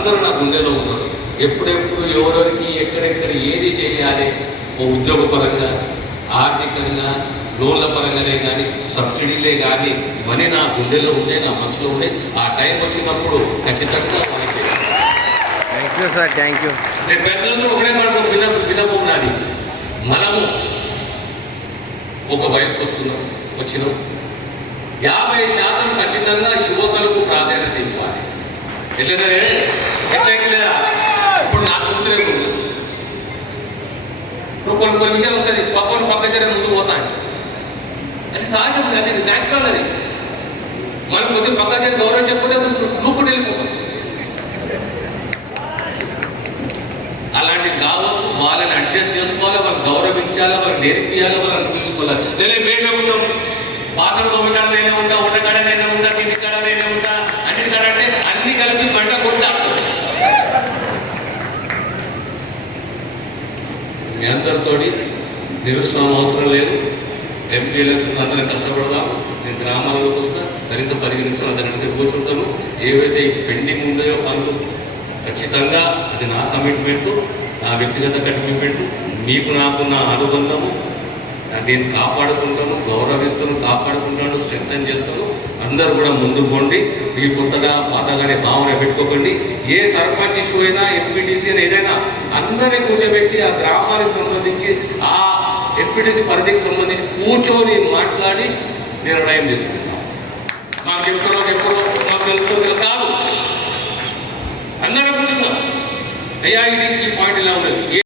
అందరూ నా గుండెలో ఉన్నారు. ఎప్పుడెప్పుడు ఎవరెవరికి ఎక్కడెక్కడ ఏది చేయాలి, ఓ ఉద్యోగపరంగా, ఆర్థికంగా, లోన్ల పరంగానే కానీ, సబ్సిడీలే కానీ, ఇవన్నీ నా గుండెలో ఉండే, నా మనసులో ఉండే. ఆ టైం వచ్చినప్పుడు ఖచ్చితంగా మనం చేయాలి. Thank you sir, thank you. నేను పెద్దలతో ఒకటే మాట వినపం నాది, మనము ఒక వయసుకు వచ్చినాం, 50% ఖచ్చితంగా యువకులకు ప్రాధాన్యత ఇవ్వాలి. ఎట్లయితే లేదా ఇప్పుడు నా కూతురే ఉంది. ఇప్పుడు కొన్ని విషయాలు వస్తాయి, పక్కన ముందు పోతాయి. అది సహజం, అది న్యాచురల్. అది మనం కొద్దిగా పక్కన గౌరవం చెప్పకపోతే నువ్వు వెళ్ళిపోతాం. అలాంటి కావద్దు. వాళ్ళని అడ్జస్ట్ చేసుకోవాలి, వాళ్ళని గౌరవించాలి, వాళ్ళని నేర్పియాలి, వాళ్ళని చూసుకోవాలి. లేదా మేమే ఉంటాం, పాత్ర తోమికాడ నేనే ఉంటా, వంటకాడ నేనే ఉంటా, తిండికాడ నేనే ఉంటా, అన్నిటికాడ అంటే అన్ని కలిపి పంట కొట్టాడు. మీ అందరితోటి నిరుత్సాహం అవసరం లేదు. ఎంపీ ఎలక్షన్ అందరం కష్టపడదాం. నేను గ్రామాలకు వస్తా, కనీసం 10 నిమిషాలు అందరికీ కూర్చుంటాను. ఏవైతే పెండింగ్ ఉన్నాయో పనులు ఖచ్చితంగా అది నా కమిట్మెంటు, నా వ్యక్తిగత కమిట్మెంటు. మీకు నాకున్న అనుబంధము, నేను కాపాడుకుంటాను, గౌరవిస్తాను, కాపాడుకుంటాను, స్ట్రెంథన్ చేస్తాను. అందరూ కూడా ముందుకు పోండి. మీరు కొత్తగా పాతగానే భావన పెట్టుకోకండి. ఏ సర్పంచ్ ఇష్యూ అయినా, ఎంపీటీసీ అయినా, ఏదైనా అందరినీ కూర్చోబెట్టి ఆ గ్రామానికి సంబంధించి, ఆ ఎంపీటీసీ పరిధికి సంబంధించి కూర్చొని మాట్లాడి నిర్ణయం తీసుకుంటాం. మాకు చెప్తారో మాకు తెలుస్తుందో కాదు, అందరూ కూర్చుందాం. అయ్యా ఇది ఈ పాయింట్ ఇలా ఉన్నది.